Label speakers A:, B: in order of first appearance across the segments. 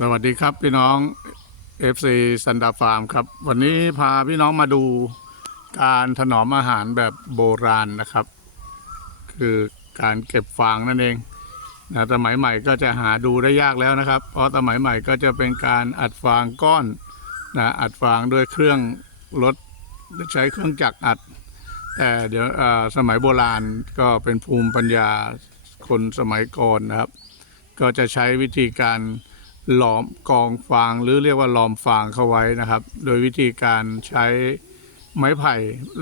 A: สวัสดีครับพี่น้อง FC สันดาฟาร์มครับ วันนี้พาพี่น้องมาดูการถนอมอาหารแบบโบราณนะครับ คือการเก็บฟางนั่นเองนะสมัยใหม่ก็จะหาดูได้ยากแล้วนะครับ เพราะสมัยใหม่ก็จะเป็นการอัดฟางก้อนนะอัดฟางด้วยเครื่องรถใช้เครื่องจักรอัด แต่เดี๋ยวสมัยโบราณก็เป็นภูมิปัญญาคนสมัยก่อนนะครับ ก็จะใช้วิธีการ หลอมกองฟางหรือเรียกว่าหลอมฟางเข้าไว้นะครับ โดยวิธีการใช้ไม้ไผ่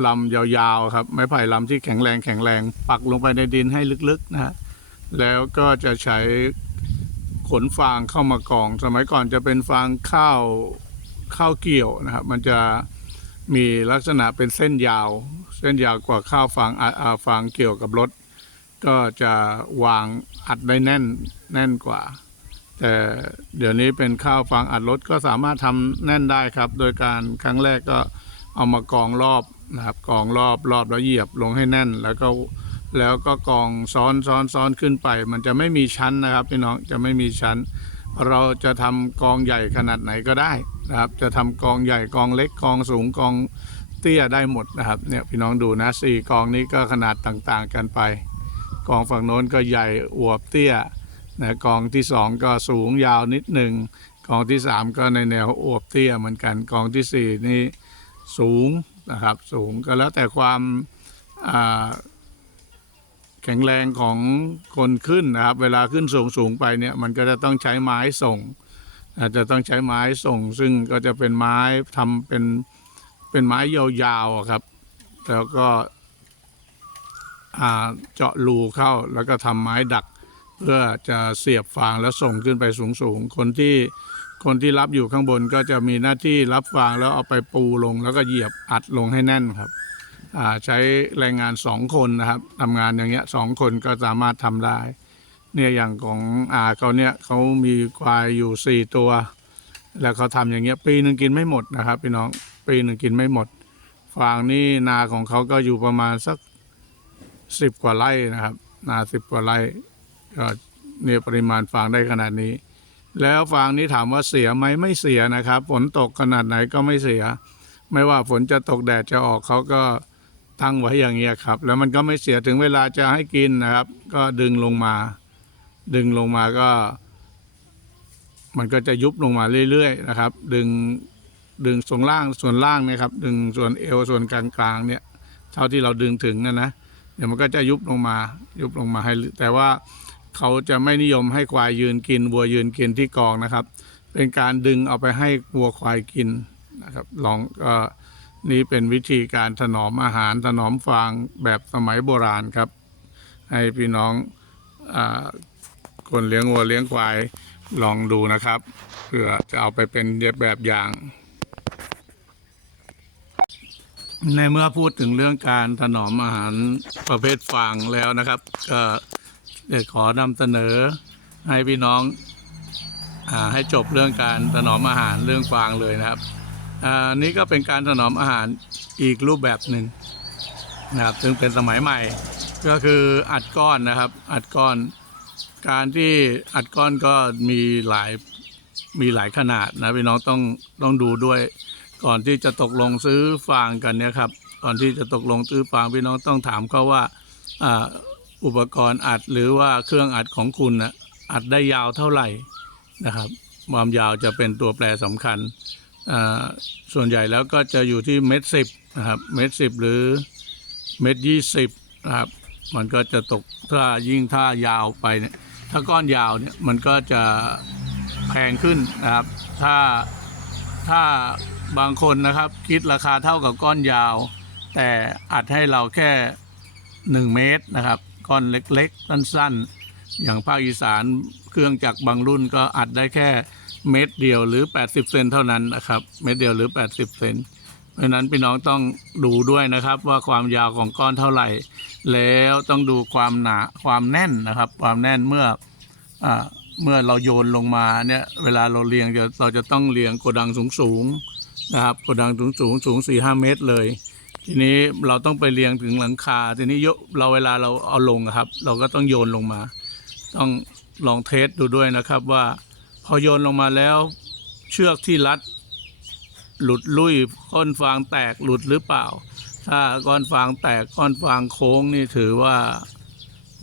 A: ลำยาวๆครับ ไม้ไผ่ลำที่แข็งแรงแข็งแรง ปักลงไปในดินให้ลึกๆนะฮะแล้วก็จะใช้ขนฟางเข้ามากอง สมัยก่อนจะเป็นฟางข้าวข้าวเกี่ยวนะครับ มันจะมีลักษณะเป็นเส้นยาว เส้นยาวกว่าข้าวฟางออาฟางเกี่ยวกับรถ ก็จะวางอัดได้แน่นแน่นกว่า แต่เดี๋ยวนี้เป็นข้าวฟางอัดรถก็สามารถทำแน่นได้ครับ โดยการครั้งแรกก็เอามากองรอบนะครับกองรอบรอบแล้วเหยียบลงให้แน่น แล้วก็แล้วก็กองซ้อนซ้อนซ้อนขึ้นไป มันจะไม่มีชั้นนะครับพี่น้องจะไม่มีชั้น เราจะทำกองใหญ่ขนาดไหนก็ได้นะครับ จะทำกองใหญ่กองเล็กกองสูงกองเตี้ยได้หมดนะครับเนี่ยพี่น้องดูนะสี่กองนี้ก็ขนาดต่างๆกันไป กองฝั่งโน้นก็ใหญ่อวบเตี้ย นะกองที่สองก็สูงยาวนิดหนึ่งกองที่สามก็ในแนวอวบเตี้ยเหมือนกันกองที่สี่นี่สูงนะครับสูงก็แล้วแต่ความแข็งแรงของคนขึ้นนะครับ เวลาขึ้นสูงสูงไปเนี่ยมันก็จะต้องใช้ไม้ส่งอาจจะต้องใช้ไม้ส่ง ซึ่งก็จะเป็นไม้ทำเป็นเป็นไม้ยาวๆครับ แล้วก็เจาะรูเข้าแล้วก็ทำไม้ดัก พื่อจะเสียบฟางแล้วส่งขึ้นไปสูงๆ คนที่คนที่รับอยู่ข้างบนก็จะมีหน้าที่รับฟางแล้วเอาไปปูลง แล้วก็เหยียบอัดลงให้แน่นครับใช้แรงงานสองคนนะครับทำงานอย่างเงี้ยสองคนก็สามารถทำได้ เนี่ยอย่างของอาเขาเนี่ยเขามีควายอยู่สี่ตัว แล้วเขาทำอย่างเงี้ยปีหนึ่งกินไม่หมดนะครับพี่น้องปีหนึ่งกินไม่หมด ฟางนี่นาของเขาก็อยู่ประมาณสักสิบกว่าไร่นะครับ นาสิบกว่าไร่ ก็เนี่ยปริมาณฟางได้ขนาดนี้ แล้วฟางนี้ถามว่าเสียไหมไม่เสียนะครับ ฝนตกขนาดไหนก็ไม่เสีย ไม่ว่าฝนจะตกแดดจะออกเขาก็ตั้งไว้อย่างเงี้ยครับ แล้วมันก็ไม่เสียถึงเวลาจะให้กินนะครับ ก็ดึงลงมา ดึงลงมาก็ มันก็จะยุบลงมาเรื่อยๆนะครับ ดึงดึงส่วนล่างส่วนล่างนะครับ ดึงส่วนเอวส่วนกลางๆเนี่ย เท่าที่เราดึงถึงนะนะเดี๋ยวมันก็จะยุบลงมา ยุบลงมาให้แต่ว่า เขาจะไม่นิยมให้ควายยืนกินวัวยืนกินที่กองนะครับ เป็นการดึงเอาไปให้วัวควายกินนะครับ ลองก็นี่เป็นวิธีการถนอมอาหารถนอมฟางแบบสมัยโบราณครับ ให้พี่น้องอคนเลี้ยงวัวเลี้ยงควายลองดูนะครับเพื่อจะเอาไปเป็นแบบอย่าง ในเมื่อพูดถึงเรื่องการถนอมอาหารประเภทฟางแล้วนะครับก็ เดี๋ยวขอนำเสนอให้พี่น้องอให้จบเรื่องการถนอมอาหารเรื่องฟางเลยนะครับอ่านี่ก็เป็นการถนอมอาหารอีกรูปแบบหนึ่งนะครับ ซึ่งเป็นสมัยใหม่ก็คืออัดก้อนนะครับ อัดก้อน การที่อัดก้อนก็มีหลายมีหลายขนาดนะพี่น้องต้องต้องดูด้วยก่อนที่จะตกลงซื้อฟางกันเนี่ยครับ ก่อนที่จะตกลงซื้อฟางพี่น้องต้องถามเขาว่า อุปกรณ์อัดหรือว่าเครื่องอัดของคุณนะอัดได้ยาวเท่าไหร่นะครับ ความยาวจะเป็นตัวแปรสำคัญ ส่วนใหญ่แล้วก็จะอยู่ที่เม็ดสิบนะครับเม็ดสิบหรือเม็ดยี่สิบนะครับมันก็จะตกถ้ายิ่งถ้ายาวไปเนี่ยถ้าก้อนยาวเนี่ยมันก็จะแพงขึ้นนะครับ ถ้าถ้าบางคนนะครับคิดราคาเท่ากับก้อนยาว แต่อัดให้เราแค่ 1 เมตรนะครับ ก้อนเล็กๆ สั้นๆ อย่างภาคอีสานเครื่องจักรบางรุ่นก็อัดได้แค่เมตรเดียวหรือ 80 เซนเท่านั้นนะครับเมตรเดียวหรือ 80 เซนเพราะนั้นพี่น้องต้องดูด้วยนะครับว่าความยาวของก้อนเท่าไหร่ แล้วต้องดูความหนาความแน่นนะครับ ความแน่นเมื่ออเมื่อเราโยนลงมาเนี่ยเวลาเราเรียงจะเราจะต้องเรียงโกดังสูงสูงๆนะครับโกดังสูงสูงสูงสี่ห้าเมตรเลย ทีนี้เราต้องไปเรียงถึงหลังคา ทีนี้ยกเราเวลาเราเอาลงครับ เราก็ต้องโยนลงมา ต้องลองเทสดูด้วยนะครับว่า พอโยนลงมาแล้ว เชือกที่รัด หลุดลุ่ยก้อนฟางแตกหลุดหรือเปล่า ถ้าก้อนฟางแตกก้อนฟางโค้งนี่ถือว่า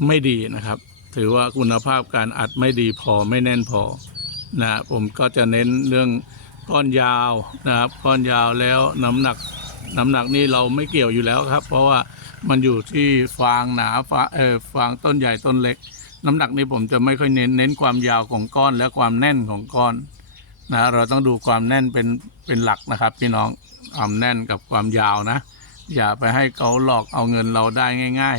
A: ไม่ดีนะครับ ถือว่าคุณภาพการอัดไม่ดีพอไม่แน่นพอนะผมก็จะเน้นเรื่องก้อนยาวนะครับก้อนยาวแล้วน้ำหนัก น้ำหนักนี่เราไม่เกี่ยวอยู่แล้วครับ เพราะว่ามันอยู่ที่ฟางหนาฟาเออฟางต้นใหญ่ต้นเล็ก น้ำหนักนี่ผมจะไม่ค่อยเน้นเน้นความยาวของก้อนและความแน่นของก้อนนะเราต้องดูความแน่นเป็นเป็นหลักนะครับ พี่น้องความแน่นกับความยาวนะ อย่าไปให้เขาหลอกเอาเงินเราได้ง่าย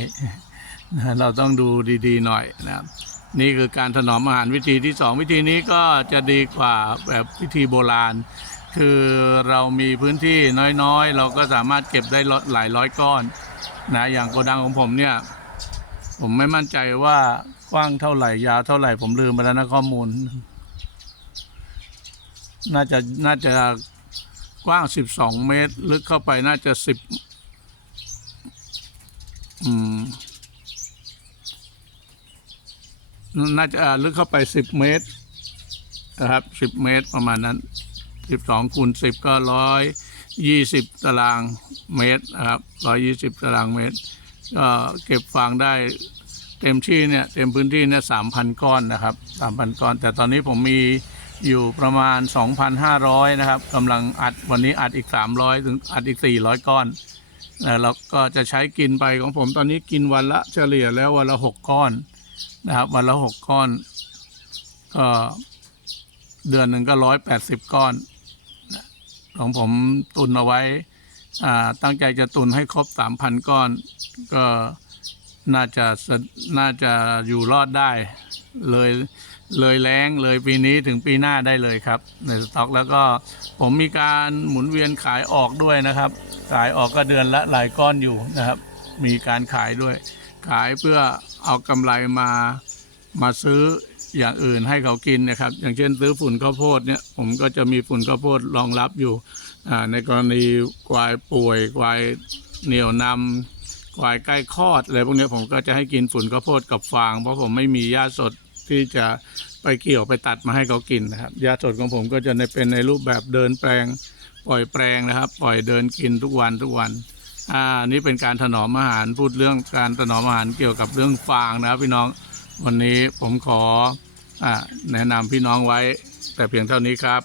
A: ๆนะเราต้องดูดีๆหน่อยนะครับนี่คือการถนอมอาหารวิธีที่สองวิธีนี้ก็จะดีกว่าแบบวิธีโบราณ คือเรามีพื้นที่น้อยๆ เราก็สามารถเก็บได้หลายร้อยก้อนนะอย่างโกดังของผมเนี่ย ผมไม่มั่นใจว่ากว้างเท่าไหร่ยาวเท่าไหร่ผมลืมไปแล้วนะข้อมูล น่าจะน่าจะกว้างสิบสองเมตร ลึกเข้าไปน่าจะสิบอืมน่าจะลึกเข้าไปสิบเมตรนะครับสิบเมตรประมาณนั้น สิบสองคูณสิบก็ร้อยยี่สิบตารางเมตรนะครับร้อยยี่สิบตารางเมตร ก็เก็บฟางได้เต็มที่เนี่ยเต็มพื้นที่เนี่ยสามพันก้อนนะครับสามพันก้อน แต่ตอนนี้ผมมีอยู่ประมาณ 2,500 นะครับกำลังอัดวันนี้อัดอีก 300 ถึงอัดอีก 400 ก้อนนะแล้วก็จะใช้กินไปของผมตอนนี้กินวันละเฉลี่ยแล้ววันละ 6 ก้อนนะครับ วันละหกก้อนก็เดือนหนึ่งก็ร้อยแปดสิบก้อน ของผมตุนเอาไว้ตั้งใจจะตุนให้ครบสามพันก้อน ก็น่าจะน่าจะอยู่รอดได้เลยเลยแรงเลยปีนี้ถึงปีหน้าได้เลยครับ ในสต็อกแล้วก็ผมมีการหมุนเวียนขายออกด้วยนะครับ ขายออกก็เดือนละหลายก้อนอยู่นะครับ มีการขายด้วย ขายเพื่อเอากำไรมามาซื้อ อย่างอื่นให้เขากินนะครับ อย่างเช่นซื้อฝุ่นข้าวโพดเนี่ยผมก็จะมีฝุ่นข้าวโพดรองรับอยู่ในกรณีควายป่วยควายเหนียวนำควายใกล้คลอดอะไรพวกนี้ผมก็จะให้กินฝุ่นข้าวโพดกับฟาง เพราะผมไม่มีหญ้าสดที่จะไปเกี่ยวไปตัดมาให้เขากินนะครับหญ้าสดของผมก็จะในเป็นในรูปแบบเดินแปลง ปล่อยแปลงนะครับ ปล่อยเดินกินทุกวันทุกวันอ่านี่เป็นการถนอมอาหารพูดเรื่องการถนอมอาหารเกี่ยวกับเรื่องฟางนะครับพี่น้อง วันนี้ผมขออแนะนำพี่น้องไว้ แต่เพียงเท่านี้ครับ